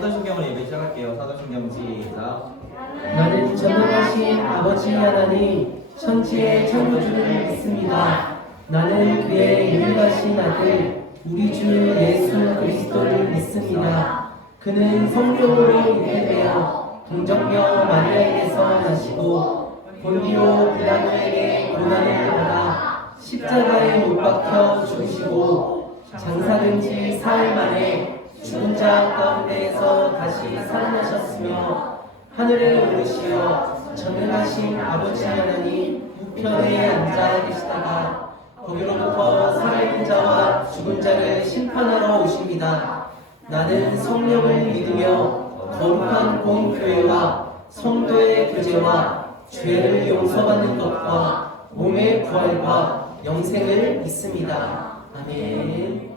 사도신경을 예배 시작할게요. 사도신경 시작. 나는 전능하신 아버지 하나님 천지의 창조주를 믿습니다. 나는 그의 유일하신 아들 우리 주 예수 그리스도를 믿습니다. 그는 성령으로 잉태되어 동정녀 마리아에게서 나시고 본디오 빌라도에게 고난을 받아 십자가에 못 박혀 죽으시고 장사된 지 사흘 만에 죽은 자 가운데에서 다시 살아나셨으며 하늘에 오르시어 전능하신 아버지 하나님 우편에 앉아 계시다가 거기로부터 살아있는 자와 죽은 자를 심판하러 오십니다. 나는 성령을 믿으며 거룩한 공교회와 성도의 교제와 죄를 용서받는 것과 몸의 부활과 영생을 믿습니다. 아멘.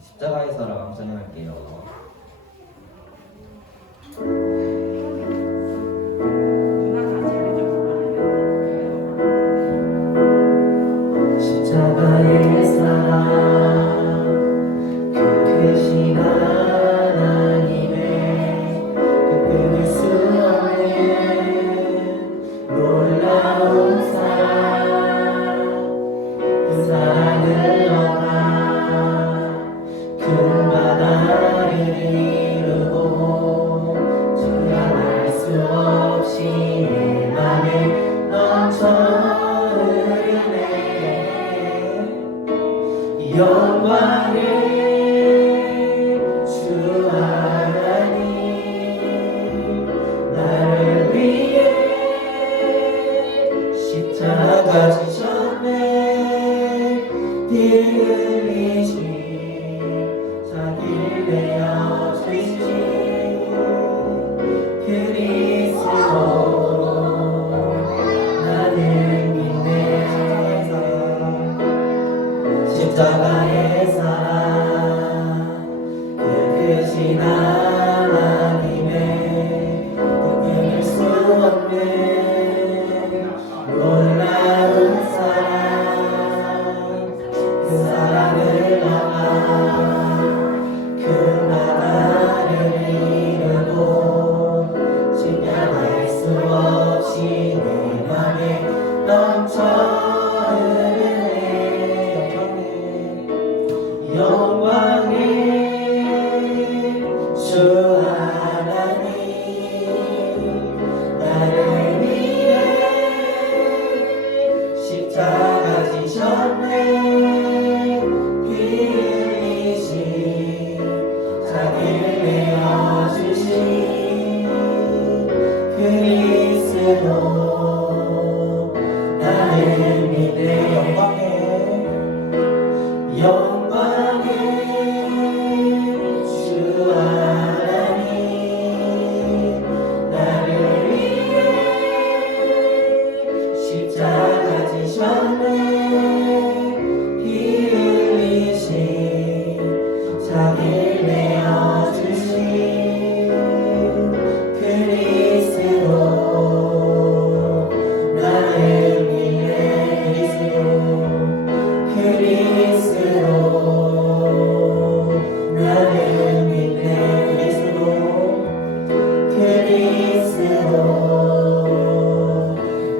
십자가의 사랑 찬양할게요. 십자가의 사랑 그 크신 하나님의 그 끊을 수 없는 놀라운 사랑 그 사랑을 얻어 큰 바다를 이루고 주량할 수 없이 내 맘에 넘쳐 흐르네 영광을 주 하나님 나를 위해 십자가 지셨네 피 흘리신 자기를 내어 주신 그리스도 나는 믿네 십자가의 사랑 그 크신 하나님의 그 끊을 수 없는 놀라운 사랑 그 사랑을 받아 그 바다를 이루고 심양할 수 없이 내 맘에 넘쳐 영광의 주 하나님 나를 위해 십자가 지셨네 피 흘리신 자기를 내어주신 그리스도 나를 믿네 영광의 주 하나님 나를 위해 십자가 지셨네 피 흘리신 자기를 내어주신 그리스도 나를 믿네 그리스도 나를 믿네 그리스도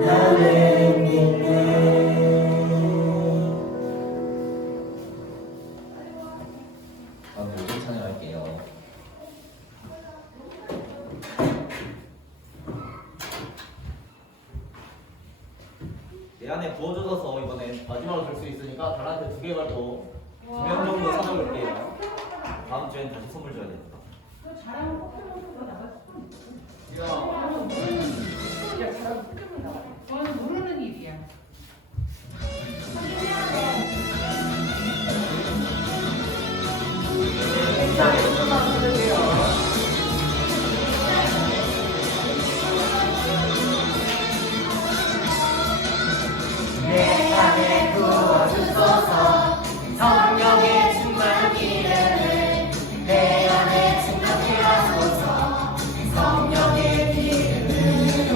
나를 믿네. 다음 노래 찬양할게요. 내 안에 부어줘서 이번에 마지막으로 줄 수 있으니까 달한테 2개 말고 2명 정도 찾아볼게요. 다음 주엔 다시 선물 줘야 됩니다. 잘하면 포켓몬으로 나갔어. 야. 잘하면 포켓몬 나가. 저는 모르는 일이야. 내 안에 부어주소서 성령의 충만 기름을 내 안에 충만케 하소서 성령의 기름으로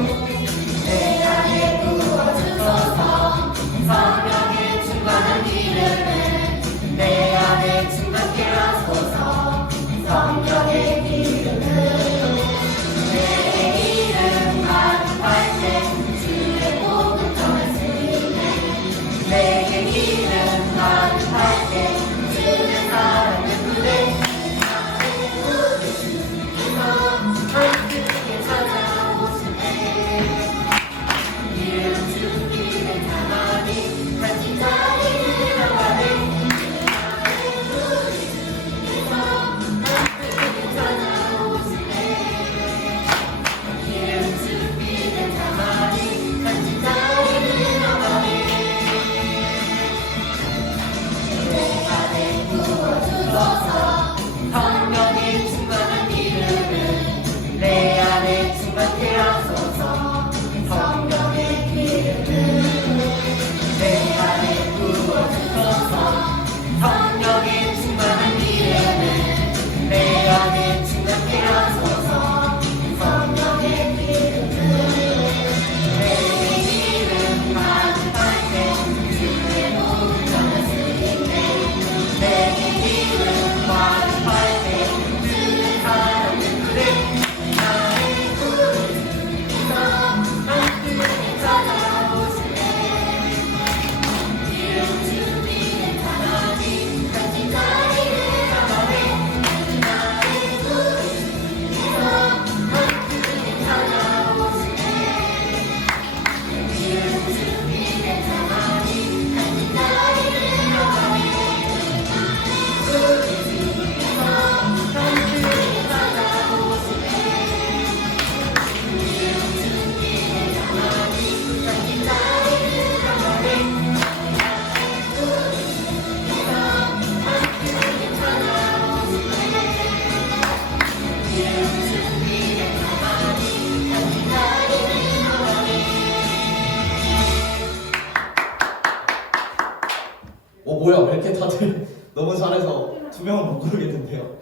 모르겠는데요.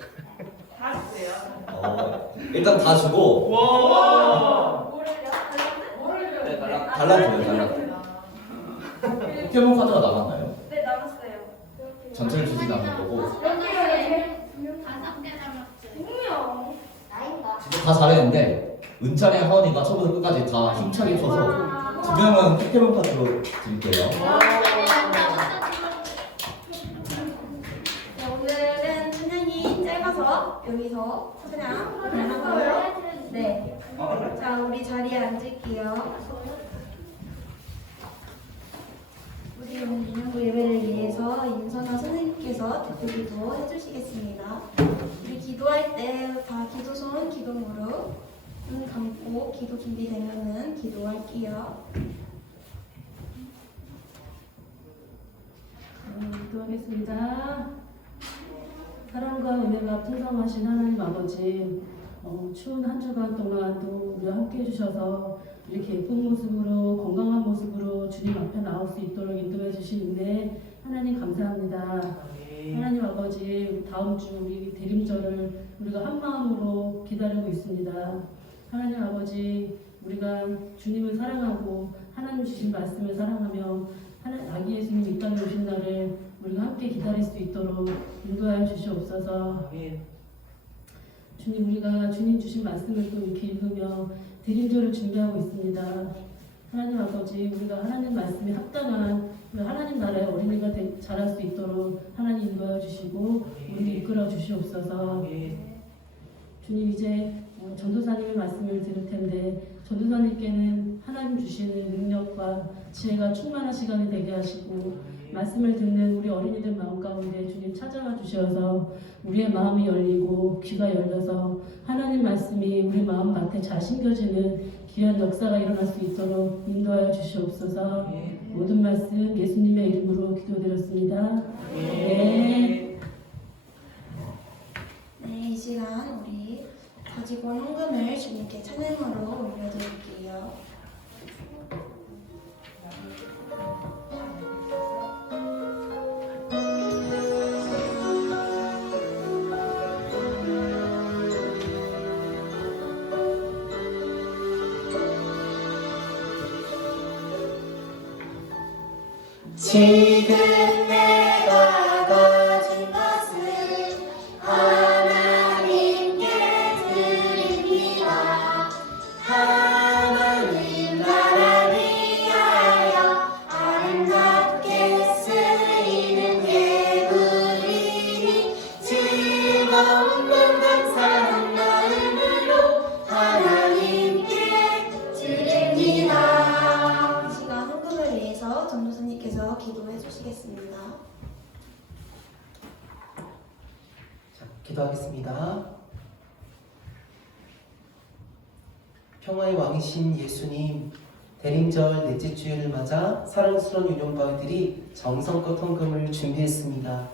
다 주세요. 일단 다 주고 뭐를 줘야 네, 돼? 달라줘요. 포켓몬 카드가 남았나요? 네, 남았어요. 전체를 주진 않는 거고. 분명. 나인가? 진짜 다 잘했는데 은찬이 하원이가 처음부터 끝까지 다 힘차게 쳐서 두 명은 포켓몬 카드로 드릴게요. 네, 오늘은 준현이 짧아서 여기서 그냥 하고요. 네. 자, 우리 자리에 앉을게요. 우리 오늘 유년부 예배를 위해서 임선아 선생님께서 대표 기도 해주시겠습니다. 우리 기도할 때 다 기도손, 기도 무릎, 눈 감고 기도 준비되면은 기도할게요. 기도하겠습니다. 사랑과 은혜가 풍성하신 하나님 아버지, 추운 한 주간 동안도 우리와 함께 해주셔서 이렇게 예쁜 모습으로 건강한 모습으로 주님 앞에 나올 수 있도록 인도해 주신 은혜 하나님 감사합니다. 하나님 아버지, 다음 주 우리 대림절을 우리가 한 마음으로 기다리고 있습니다. 하나님 아버지, 우리가 주님을 사랑하고 하나님 주신 말씀을 사랑하며 아기 예수님 이 땅에 오신 날을 우리가 함께 기다릴 수 있도록 인도하여 주시옵소서. 주님, 우리가 주님 주신 말씀을 또 이렇게 읽으며 대림절을 준비하고 있습니다. 하나님 아버지, 우리가 하나님 말씀에 합당한 하나님 나라의 어린이가 자랄 수 있도록 하나님 인도하여 주시고 우리를 이끌어 주시옵소서. 주님, 이제 전도사님의 말씀을 들을 텐데 전도사님께는 하나님 주시는 능력과 지혜가 충만한 시간이 되게 하시고 말씀을 듣는 우리 어린이들 마음 가운데 주님 찾아와 주셔서 우리의 마음이 열리고 귀가 열려서 하나님 말씀이 우리 마음 밭에 잘 심겨지는 귀한 역사가 일어날 수 있도록 인도하여 주시옵소서. 모든 말씀 예수님의 이름으로 기도드렸습니다. 네. 네, 이 시간 우리 가지고 온 헌금을 주님께 찬양으로 올려드릴게요. 지금 내가 가진 것을 하나님께 드립니다. 하나님 나라 위하여 아름답게 쓰이는 예물이니 즐거운 맘 감사한 마음으로 하나님께 드립니다. 이 시간 헌금을 위해서 전도사님께서 기도해 주시겠습니다. 자, 기도하겠습니다. 평화의 왕이신 예수님, 대림절 넷째 주일을 맞아 사랑스러운 유년부아이들이 정성껏 헌금을 준비했습니다.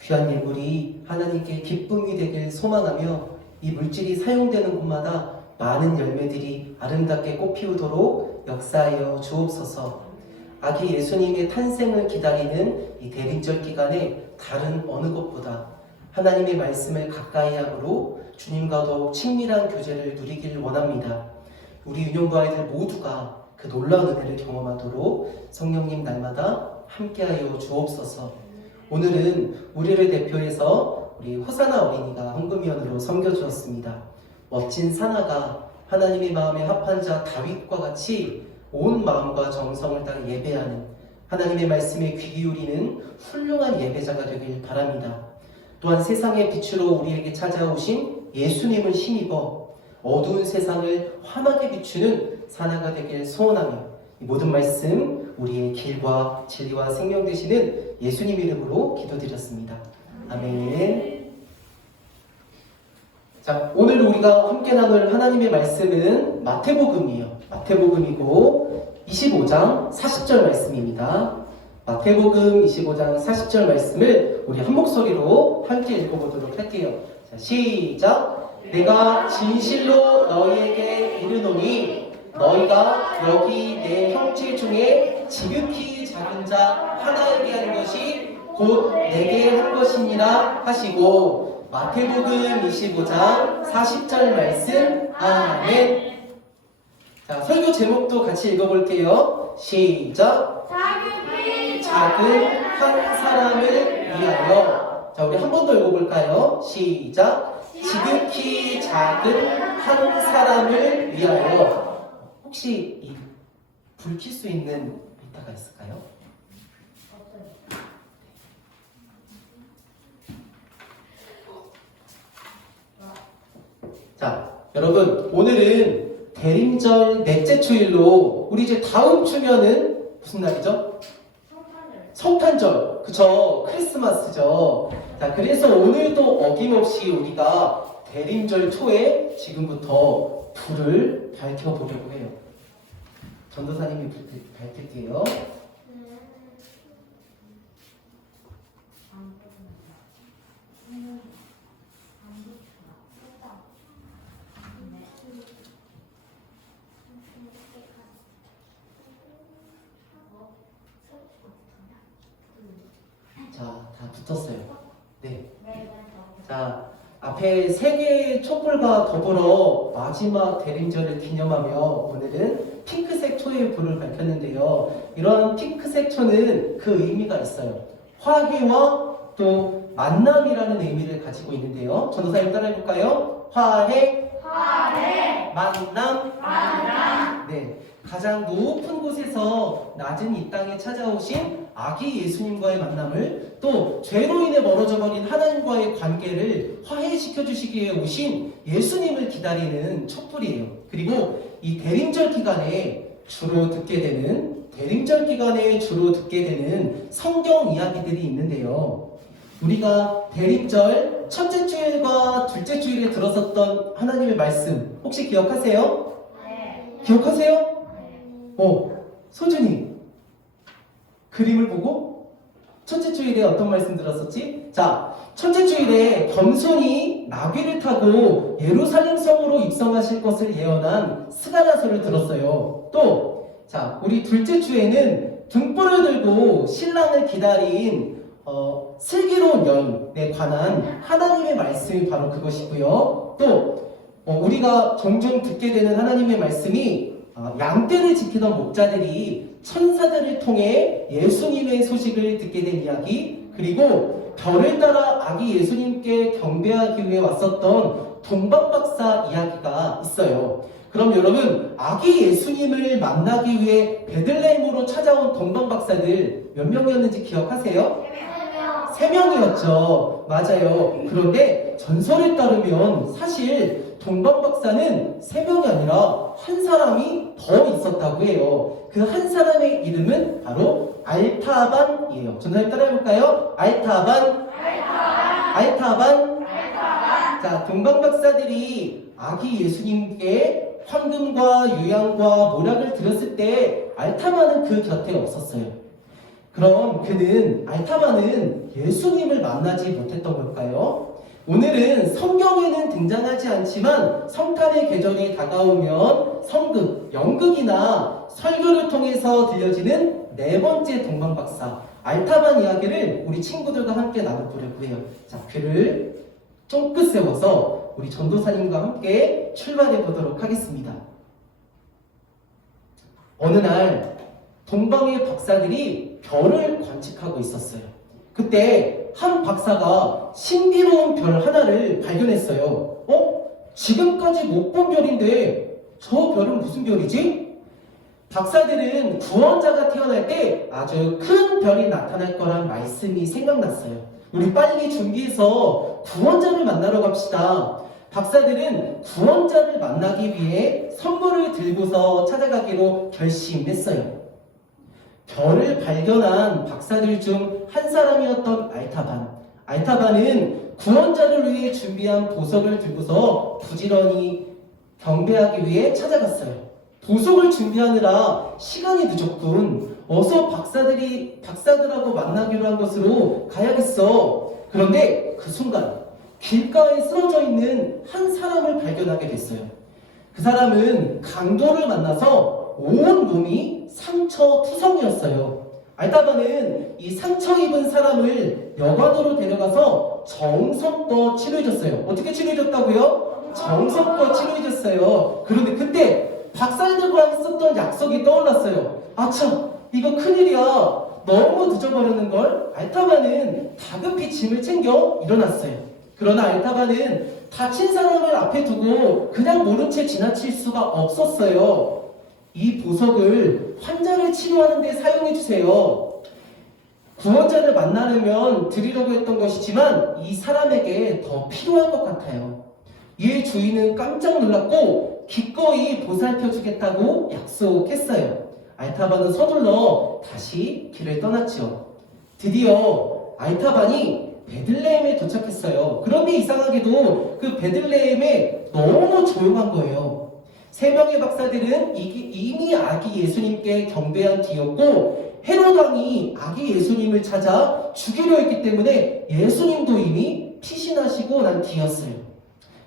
귀한 예물이 하나님께 기쁨이 되길 소망하며 이 물질이 사용되는 곳마다 많은 열매들이 아름답게 꽃피우도록 역사하여 주옵소서. 아기 예수님의 탄생을 기다리는 이 대림절 기간에 다른 어느 것보다 하나님의 말씀을 가까이 함으로 주님과 더욱 친밀한 교제를 누리길 원합니다. 우리 유년부 아이들 모두가 그 놀라운 은혜를 경험하도록 성령님 날마다 함께하여 주옵소서. 오늘은 우리를 대표해서 우리 호사나 어린이가 헌금위원으로 섬겨주었습니다. 멋진 사나가 하나님의 마음에 합한 자 다윗과 같이 온 마음과 정성을 다해 예배하는 하나님의 말씀에 귀 기울이는 훌륭한 예배자가 되길 바랍니다. 또한 세상의 빛으로 우리에게 찾아오신 예수님을 힘입어 어두운 세상을 환하게 비추는 사나가 되길 소원하며 이 모든 말씀 우리의 길과 진리와 생명 되시는 예수님 이름으로 기도드렸습니다. 아멘. 자, 오늘 우리가 함께 나눌 하나님의 말씀은 마태복음이에요. 마태복음이고 25장 40절 말씀입니다. 마태복음 25장 40절 말씀을 우리 한 목소리로 함께 읽어보도록 할게요. 자, 시작! 내가 진실로 너희에게 이르노니 너희가 여기 내 형제 중에 지극히 작은 자 하나에게 한 것이 곧 내게 한 것이니라 하시고 마태복음 25장 40절 말씀. 아멘. 자, 설교 제목도 같이 읽어볼게요. 시작. 작은 한 사람을 위하여. 자, 우리 한 번 더 읽어볼까요? 시작. 지극히 작은 한 사람을 위하여. 혹시 이 불 켤 수 있는 이따가 있을까요? 자, 여러분, 오늘은 대림절 넷째 주일로 우리 이제 다음 주면은 무슨 날이죠? 성탄절. 그쵸? 크리스마스죠. 자, 그래서 오늘도 어김없이 우리가 대림절 초에 지금부터 불을 밝혀보려고 해요. 전도사님이 불 밝힐게요. 자, 다 붙었어요. 네. 자, 앞에 세 개의 촛불과 더불어 마지막 대림절을 기념하며 오늘은 핑크색 초의 불을 밝혔는데요. 이런 핑크색 초는 그 의미가 있어요. 화해와 또 만남이라는 의미를 가지고 있는데요. 전도사님 따라해볼까요? 화해, 만남. 네. 가장 높은 곳에서 낮은 이 땅에 찾아오신 아기 예수님과의 만남을, 또 죄로 인해 멀어져 버린 하나님과의 관계를 화해시켜 주시기 위해 오신 예수님을 기다리는 촛불이에요. 그리고 이 대림절 기간에 주로 듣게 되는 성경 이야기들이 있는데요. 우리가 대림절 첫째 주일과 둘째 주일에 들었었던 하나님의 말씀 혹시 기억하세요? 네. 기억하세요? 소준이 그림을 보고 첫째 주일에 어떤 말씀 들었었지? 자, 첫째 주일에 겸손히 나귀를 타고 예루살렘 성으로 입성하실 것을 예언한 스가랴서를 들었어요. 또, 자, 우리 둘째 주에는 등불을 들고 신랑을 기다린 슬기로운 여인에 관한 하나님의 말씀이 바로 그것이고요. 또 우리가 종종 듣게 되는 하나님의 말씀이 양떼를 지키던 목자들이 천사들을 통해 예수님의 소식을 듣게 된 이야기, 그리고 별을 따라 아기 예수님께 경배하기 위해 왔었던 동방박사 이야기가 있어요. 그럼 여러분, 아기 예수님을 만나기 위해 베들레헴으로 찾아온 동방박사들 몇 명이었는지 기억하세요? 3명이었죠. 맞아요. 그런데 전설에 따르면 사실 동방박사는 3명이 아니라 한 사람이 더 있었다고 해요. 그 한 사람의 이름은 바로 알타반이에요. 전사님 따라해볼까요? 알타반. 자, 동방박사들이 아기 예수님께 황금과 유향과 모략을 드렸을 때 알타반은 그 곁에 없었어요. 그럼 알타반은 예수님을 만나지 못했던 걸까요? 오늘은 성경에는 등장하지 않지만 성탄의 계절이 다가오면 성극, 연극이나 설교를 통해서 들려지는 네 번째 동방박사 알타반 이야기를 우리 친구들과 함께 나눠보려고 해요. 자, 귀를 쫑긋 세워서 우리 전도사님과 함께 출발해 보도록 하겠습니다. 어느 날 동방의 박사들이 별을 관측하고 있었어요. 그때 한 박사가 신비로운 별 하나를 발견했어요. 지금까지 못 본 별인데 저 별은 무슨 별이지? 박사들은 구원자가 태어날 때 아주 큰 별이 나타날 거란 말씀이 생각났어요. 우리 빨리 준비해서 구원자를 만나러 갑시다. 박사들은 구원자를 만나기 위해 선물을 들고서 찾아가기로 결심했어요. 별을 발견한 박사들 중 한 사람이었던 알타반은 구원자를 위해 준비한 보석을 들고서 부지런히 경배하기 위해 찾아갔어요. 보석을 준비하느라 시간이 늦었군. 어서 박사들하고 만나기로 한 것으로 가야겠어. 그런데 그 순간 길가에 쓰러져 있는 한 사람을 발견하게 됐어요. 그 사람은 강도를 만나서 온 몸이 상처투성이었어요. 알타반은 이 상처 입은 사람을 여관으로 데려가서 정성껏 치료해줬어요. 어떻게 치료해줬다고요? 정성껏 치료해줬어요. 그런데 그때 박사들과 했었던 약속이 떠올랐어요. 아차, 이거 큰일이야. 너무 늦어버렸는걸? 알타바는 다급히 짐을 챙겨 일어났어요. 그러나 알타바는 다친 사람을 앞에 두고 그냥 모른 채 지나칠 수가 없었어요. 이 보석을 환자를 치료하는 데 사용해 주세요. 구원자를 만나려면 드리려고 했던 것이지만 이 사람에게 더 필요할 것 같아요. 이에 주인은 깜짝 놀랐고 기꺼이 보살펴 주겠다고 약속했어요. 알타반은 서둘러 다시 길을 떠났죠. 드디어 알타반이 베들레헴에 도착했어요. 그런데 이상하게도 그 베들레헴에 너무 조용한 거예요. 세 명의 박사들은 이미 아기 예수님께 경배한 뒤였고 헤롯 왕이 아기 예수님을 찾아 죽이려 했기 때문에 예수님도 이미 피신하시고 난 뒤였어요.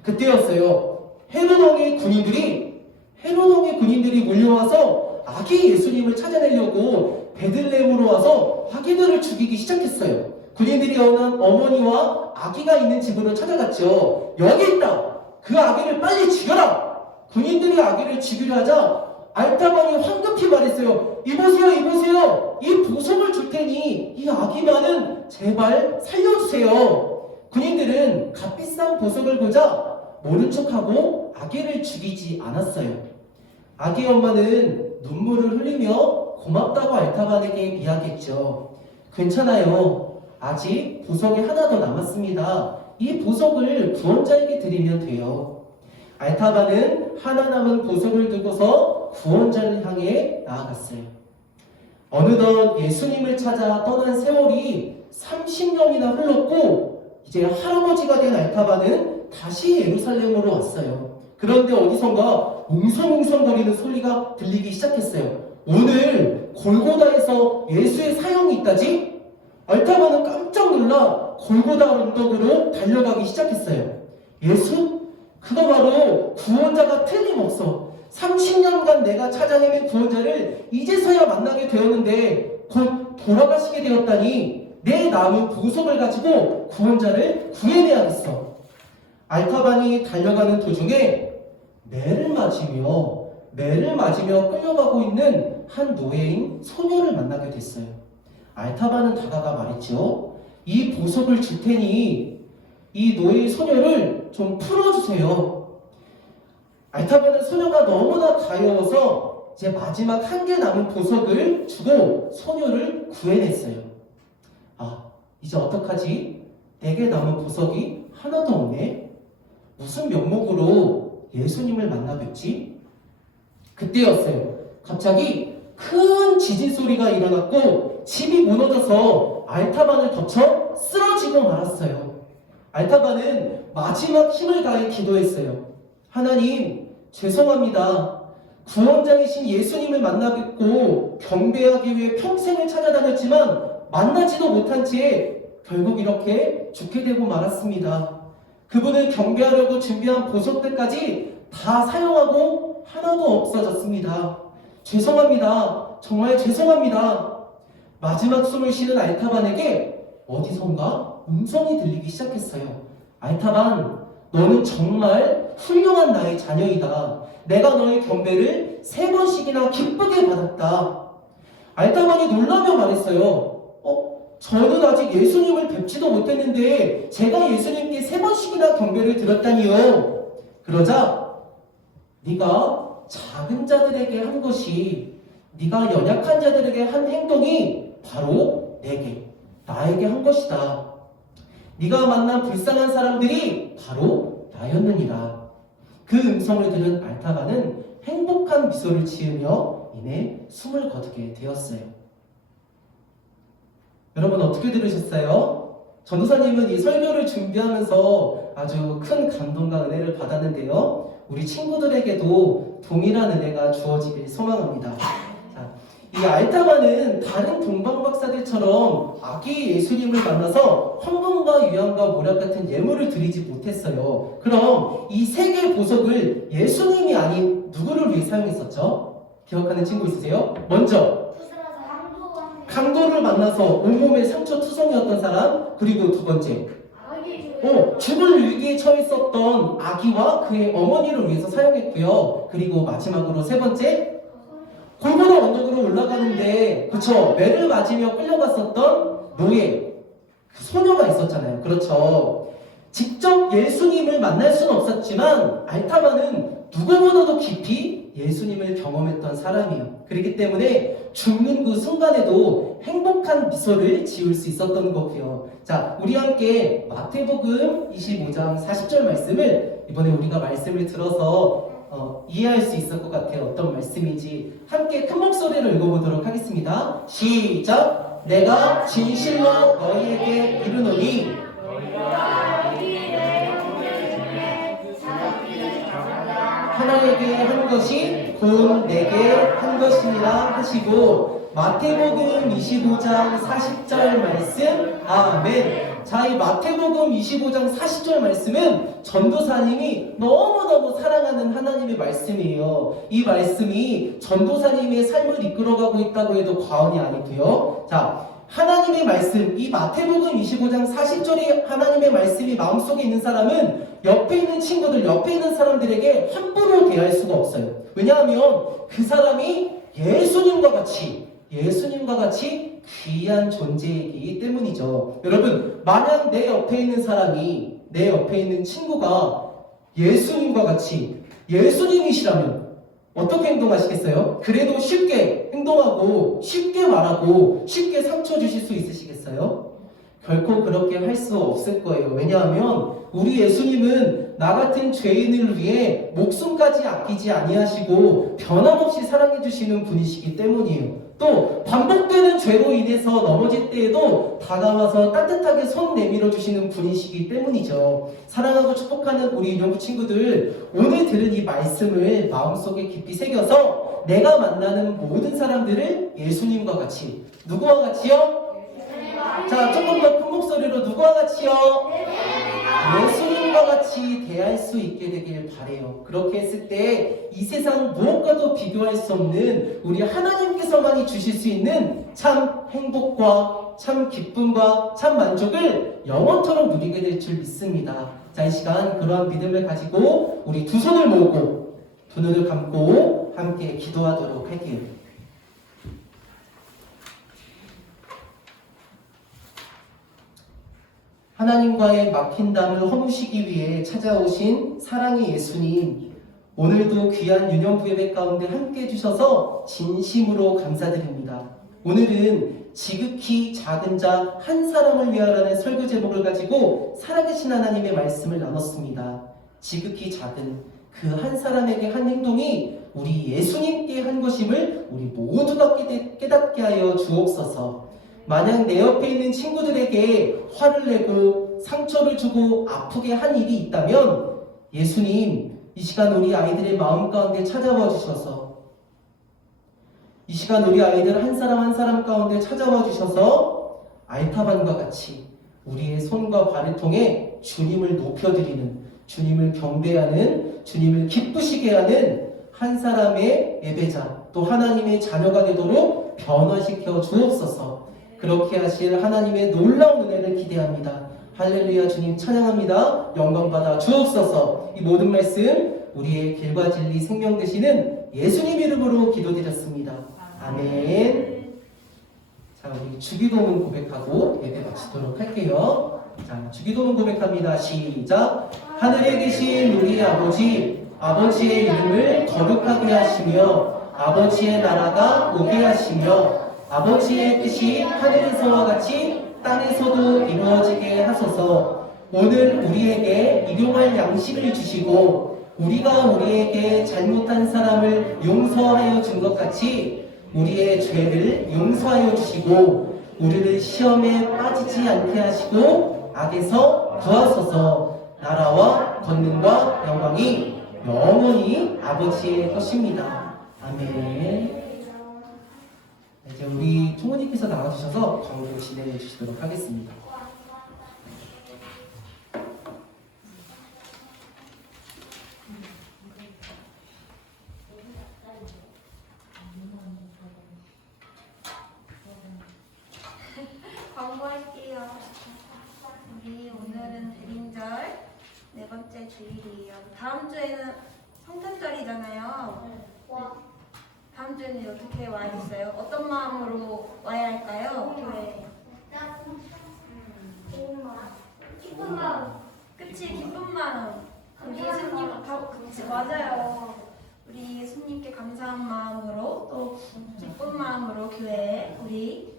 그때였어요. 헤롯 왕의 군인들이 몰려와서 아기 예수님을 찾아내려고 베들레헴으로 와서 아기들을 죽이기 시작했어요. 군인들이 어머니와 아기가 있는 집으로 찾아갔죠. 여기 있다! 그 아기를 빨리 죽여라! 군인들이 아기를 죽이려 하자 알타반이 황급히 말했어요. 이보세요. 이 보석을 줄 테니 이 아기만은 제발 살려주세요. 군인들은 값비싼 보석을 보자 모른 척하고 아기를 죽이지 않았어요. 아기 엄마는 눈물을 흘리며 고맙다고 알타반에게 이야기했죠. 괜찮아요. 아직 보석이 하나 더 남았습니다. 이 보석을 구원자에게 드리면 돼요. 알타반은 하나 남은 보석을 들고서 구원자를 향해 나아갔어요. 어느덧 예수님을 찾아 떠난 세월이 30년이나 흘렀고 이제 할아버지가 된 알타반은 다시 예루살렘으로 왔어요. 그런데 어디선가 웅성웅성거리는 소리가 들리기 시작했어요. 오늘 골고다에서 예수의 사형이 있다지? 알타반은 깜짝 놀라 골고다 언덕으로 달려가기 시작했어요. 예수? 그거 바로 구원자가 틀림없어. 30년간 내가 찾아 헤맨 구원자를 이제서야 만나게 되었는데 곧 돌아가시게 되었다니 내 남은 보석을 가지고 구원자를 구해내야겠어. 알타반이 달려가는 도중에 매를 맞으며 끌려가고 있는 한 노예인 소녀를 만나게 됐어요. 알타반은 다가가 말했죠. 이 보석을 줄 테니 이 노예 소녀를 좀 풀어주세요. 알타반은 소녀가 너무나 가여워서 이제 마지막 한 개 남은 보석을 주고 소녀를 구해냈어요. 아, 이제 어떡하지? 4개 남은 보석이 하나도 없네? 무슨 명목으로 예수님을 만나 뵙지? 그때였어요. 갑자기 큰 지진 소리가 일어났고 집이 무너져서 알타반을 덮쳐 쓰러지고 말았어요. 알타반은 마지막 힘을 다해 기도했어요. 하나님, 죄송합니다. 구원자이신 예수님을 만나 뵙고 경배하기 위해 평생을 찾아다녔지만 만나지도 못한 채 결국 이렇게 죽게 되고 말았습니다. 그분을 경배하려고 준비한 보석들까지 다 사용하고 하나도 없어졌습니다. 죄송합니다. 정말 죄송합니다. 마지막 숨을 쉬는 알타반에게 어디선가 음성이 들리기 시작했어요. 알타반, 너는 정말 훌륭한 나의 자녀이다. 내가 너의 경배를 3번씩이나 기쁘게 받았다. 알타반이 놀라며 말했어요. 저는 아직 예수님을 뵙지도 못했는데 제가 예수님께 3번씩이나 경배를 드렸다니요. 그러자 네가 작은 자들에게 한 것이, 네가 연약한 자들에게 한 행동이 바로 나에게 한 것이다. 네가 만난 불쌍한 사람들이 바로 나였느니라. 그 음성을 들은 알타반은 행복한 미소를 지으며 이내 숨을 거두게 되었어요. 여러분 어떻게 들으셨어요? 전도사님은 이 설교를 준비하면서 아주 큰 감동과 은혜를 받았는데요. 우리 친구들에게도 동일한 은혜가 주어지길 소망합니다. 자, 이 알타반은 다른 동방 박사들처럼 아기 예수님을 만나서 헌금과 유향과 모략 같은 예물을 드리지 못했어요. 그럼 이 3개의 보석을 예수님이 아닌 누구를 위해 사용했었죠? 기억하는 친구 있으세요? 먼저 강도를 만나서 온몸에 상처 투성이었던 사람, 그리고 두 번째, 죽을 위기에 처했었던 아기와 그의 어머니를 위해서 사용했고요. 그리고 마지막으로 세 번째, 골고루 언덕으로 올라가는데 그쵸, 매를 맞으며 끌려갔었던 노예, 그 소녀가 있었잖아요. 그렇죠. 직접 예수님을 만날 수는 없었지만 알타바는 누구보다도 깊이 예수님을 경험했던 사람이에요. 그렇기 때문에 죽는 그 순간에도 행복한 미소를 지을 수 있었던 거고요. 자, 우리 함께 마태복음 25장 40절 말씀을 이번에 우리가 말씀을 들어서 이해할 수 있을 것 같아요. 어떤 말씀인지 함께 큰 목소리로 읽어보도록 하겠습니다. 시작! 내가 진실로 너희에게 이르노니 하나에게 한 것이 곧 내게 한 것이니라 하시고, 마태복음 25장 40절 말씀, 아멘. 자, 이 마태복음 25장 40절 말씀은 전도사님이 너무너무 사랑하는 하나님의 말씀이에요. 이 말씀이 전도사님의 삶을 이끌어가고 있다고 해도 과언이 아니고요. 자, 하나님의 말씀, 이 마태복음 25장 40절의 하나님의 말씀이 마음속에 있는 사람은 옆에 있는 친구들, 옆에 있는 사람들에게 함부로 대할 수가 없어요. 왜냐하면 그 사람이 예수님과 같이 귀한 존재이기 때문이죠. 여러분, 만약 내 옆에 있는 사람이, 내 옆에 있는 친구가 예수님과 같이 예수님이시라면 어떻게 행동하시겠어요? 그래도 쉽게 행동하고 쉽게 말하고 쉽게 상처 주실 수 있으시겠어요? 결코 그렇게 할 수 없을 거예요. 왜냐하면 우리 예수님은 나 같은 죄인을 위해 목숨까지 아끼지 아니하시고 변함없이 사랑해 주시는 분이시기 때문이에요. 또 반복되는 죄로 인해서 넘어질 때에도 다가와서 따뜻하게 손 내밀어 주시는 분이시기 때문이죠. 사랑하고 축복하는 우리 인용부 친구들, 오늘 들은 이 말씀을 마음속에 깊이 새겨서 내가 만나는 모든 사람들을 예수님과 같이, 누구와 같이요? 자, 조금 더 큰 목소리로 누구와 같이요? 예수님과 같이 대할 수 있게 되길 바래요. 그렇게 했을 때 이 세상 무엇과도 비교할 수 없는 우리 하나님께서만이 주실 수 있는 참 행복과 참 기쁨과 참 만족을 영원토록 누리게 될 줄 믿습니다. 자, 이 시간 그러한 믿음을 가지고 우리 두 손을 모으고 두 눈을 감고 함께 기도하도록 할게요. 하나님과의 막힌 담을 허무시기 위해 찾아오신 사랑의 예수님, 오늘도 귀한 유년부 예배 가운데 함께 해주셔서 진심으로 감사드립니다. 오늘은 지극히 작은 자 한 사람을 위하라는 설교 제목을 가지고 살아계신 하나님의 말씀을 나눴습니다. 지극히 작은 그 한 사람에게 한 행동이 우리 예수님께 한 것임을 우리 모두가 깨닫게 하여 주옵소서. 만약 내 옆에 있는 친구들에게 화를 내고 상처를 주고 아프게 한 일이 있다면 예수님, 이 시간 우리 아이들의 마음 가운데 찾아와 주셔서, 이 시간 우리 아이들 한 사람 한 사람 가운데 찾아와 주셔서 알타반과 같이 우리의 손과 발을 통해 주님을 높여드리는, 주님을 경배하는, 주님을 기쁘시게 하는 한 사람의 예배자, 또 하나님의 자녀가 되도록 변화시켜 주옵소서. 그렇게 하실 하나님의 놀라운 은혜를 기대합니다. 할렐루야. 주님 찬양합니다. 영광받아 주옵소서. 이 모든 말씀 우리의 길과 진리 생명 되시는 예수님 이름으로 기도드렸습니다. 아멘. 자, 우리 주기도문 고백하고 예배 마치도록 할게요. 자, 주기도문 고백합니다. 시작. 하늘에 계신 우리 아버지, 아버지의 이름을 거룩하게 하시며 아버지의 나라가 오게 하시며 아버지의 뜻이 하늘에서와 같이 땅에서도 이루어지게 하소서. 오늘 우리에게 일용할 양식을 주시고 우리가 우리에게 잘못한 사람을 용서하여 준 것 같이 우리의 죄를 용서하여 주시고 우리를 시험에 빠지지 않게 하시고 악에서 구하소서. 나라와 권능과 영광이 영원히 아버지의 것입니다. 아멘. 이제 우리 총무님께서 나와주셔서 광고 진행해 주시도록 하겠습니다. 예배 주일이에요. 다음 주에는 성탄절이잖아요. 다음 주에는 어떻게 와야겠어요? 어떤 마음으로 와야 할까요? 교회에. 기쁜 마음. 그치, 기쁜 마음. 우리 예수님, 그치, 맞아요. 우리 예수님께 감사한 마음으로 또 기쁜 마음으로 교회에 우리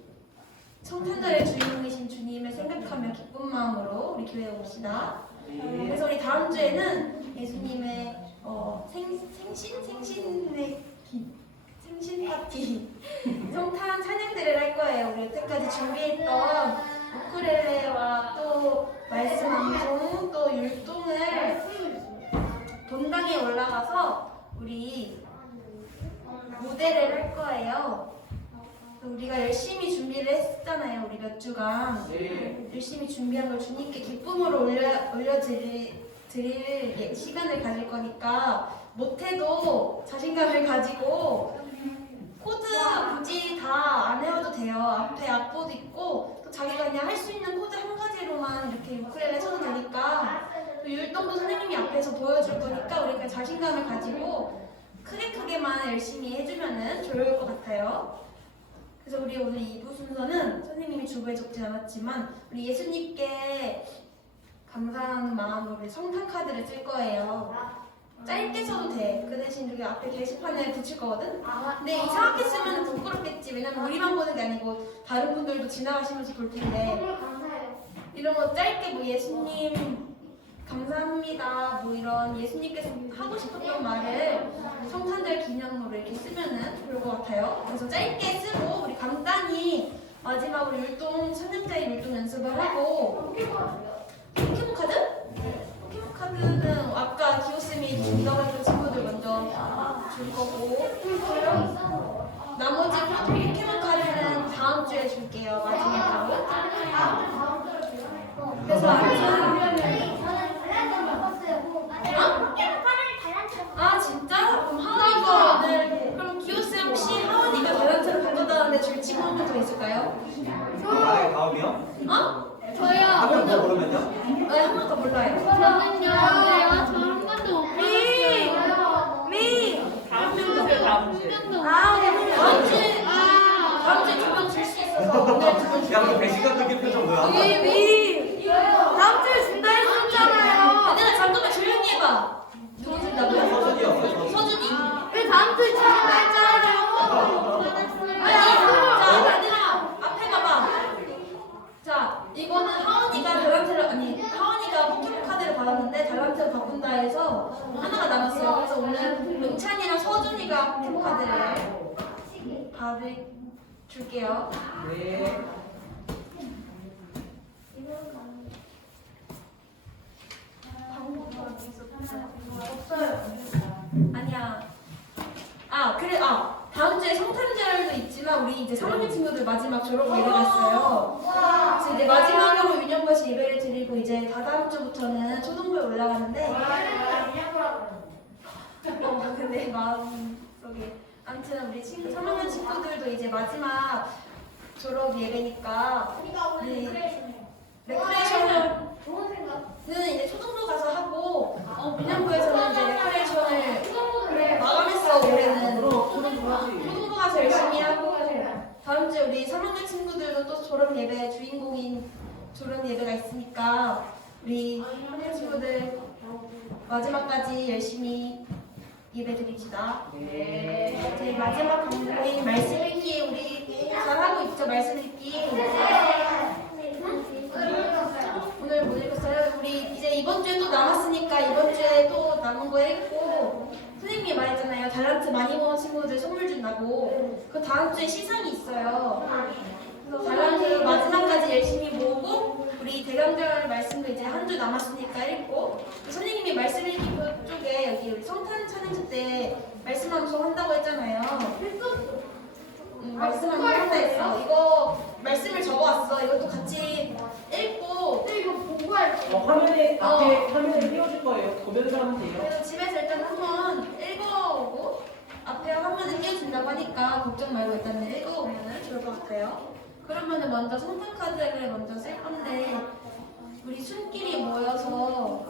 성탄절의 주인공이신 주님을 생각하며 기쁜 마음으로 우리 교회에 옵시다. 그래서 우리 다음 주에는 예수님의 생신 파티 성탄 찬양들을 할 거예요. 우리 여태까지 준비했던 우쿨렐레와 또 말씀 암송 또 율동을 본당에 올라가서 우리 무대를 할 거예요. 우리가 열심히 준비를 했잖아요. 우리 몇 주간 열심히 준비한 걸 주님께 기쁨으로 올려드릴 시간을 가질 거니까 못해도 자신감을 가지고 코드 굳이 다 안 외워도 돼요. 앞에 악보도 있고 또 자기가 그냥 할 수 있는 코드 한 가지로만 이렇게 우쿨렐레 쳐도 되니까 또 율동도 선생님이 앞에서 보여줄 거니까 우리가 자신감을 가지고 크게만 열심히 해주면은 좋을 것 같아요. 그래서 우리 오늘 2부 순서는 선생님이 주부에 적지 않았지만 우리 예수님께 감사하는 마음으로 우리 성탄 카드를 쓸 거예요. 짧게 써도 돼. 그 대신 여기 앞에 게시판에 붙일 거거든? 근데 이상하게 쓰면 부끄럽겠지. 왜냐면 우리만 보는 게 아니고 다른 분들도 지나가시면서 볼 텐데 이런 거 짧게 뭐 예수님 감사합니다 뭐 이런 예수님께서 하고 싶었던 말을 성탄절 기념으로 이렇게 쓰면은 좋을 것 같아요. 그래서 짧게 쓰고 우리 간단히 마지막으로 율동 찬양자의 율동 연습을 하고 포켓몬 카드? 포켓몬 카드는 아까 기호쌤이 믿어가지고 친구들 먼저 줄 거고 나머지 포켓몬 카드는 다음 주에 줄게요. 마지막으로. 그래서 아 진짜? 그럼 하원이가 오늘 그럼 기호쌤 혹시 하원이가 대단체를 가져다는데 줄 친구 한 명 더 있을까요? 다음이요? 어? 한 명 더 고르면요? 네, 한 명 더 몰라요. 다음 주에 두 명 줄 수 있어서 오늘 두명 야, 그 배신감 느낀 표정 뭐야? 다음 주에 준다 했었잖아요. 얘들아 잠깐만 조용히 해봐. 누구 준다고요? 서준이요. 서준이? 왜 다음 주에 준다 했잖아요. 자, 얘들아 앞에 봐봐. 자, 이거는 하원이가 포켓몬 카드를 받았는데 달란트를 바꾼다 해서 하나가 남았어요. 그래서 오늘 은찬이랑 서준이가 포켓몬 카드를 줄게요. 네. 없어요. 아니야. 그래. 다음 주에 성탄절도 있지만 우리 이제 3학년 친구들 마지막 졸업 예배가 있어요. 그래서 이제 마지막으로 유년과시 예배를 드리고 이제 다다음 주부터는 초등부에 올라가는데 근데 마음속에 아무튼 우리 3학년 친구들도 이제 마지막 졸업 예배니까 우리 레크레이션을 이제 초등부 가서 하고 유년부에서는 이제 레크레이션을 마감했어. 올해는 초등부 가서 열심히 하고 다음 주에 우리 3학년 친구들도 또 졸업 예배 주인공인 졸업 예배가 있으니까 우리 3학년 친구들 마지막까지 열심히 예배 드립시다. 제 마지막 강조인 말씀 읽기 우리 잘하고 있죠. 말씀 읽기. 오늘 못 읽었어요. 우리 이제 이번 주에 또 남았으니까 이번 주에 또 남은 거 읽고 선생님이 말했잖아요. 달란트 많이 모은 친구들 선물 준다고. 그 다음 주에 시상이 있어요. 그래서 달란트 마지막까지 열심히 모으고 우리 대감절 말씀도 이제 한 주 남았으니까 읽고 선생님이 말씀 읽기 쪽에 여기 우리 성탄 찬양제 때 말씀 암송 한다고 했잖아요. 말씀 암송 한다 했어. 이거 말씀을 적어왔어. 이것도 같이 읽고 화면에 앞에 화면에 띄워줄 거예요. 보면서 하면 돼요. 그래서 집에서 일단 한번 읽어오고 앞에 화면에 띄워준다고 하니까 걱정 말고 일단 읽어오면 좋을 것 같아요. 그러면은 먼저 성탄 카드를 먼저 쓸 건데 우리 순끼리 모여서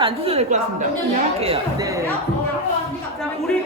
안 주셔도 될 것 같습니다. 그냥 할게요. 네. 자, 우리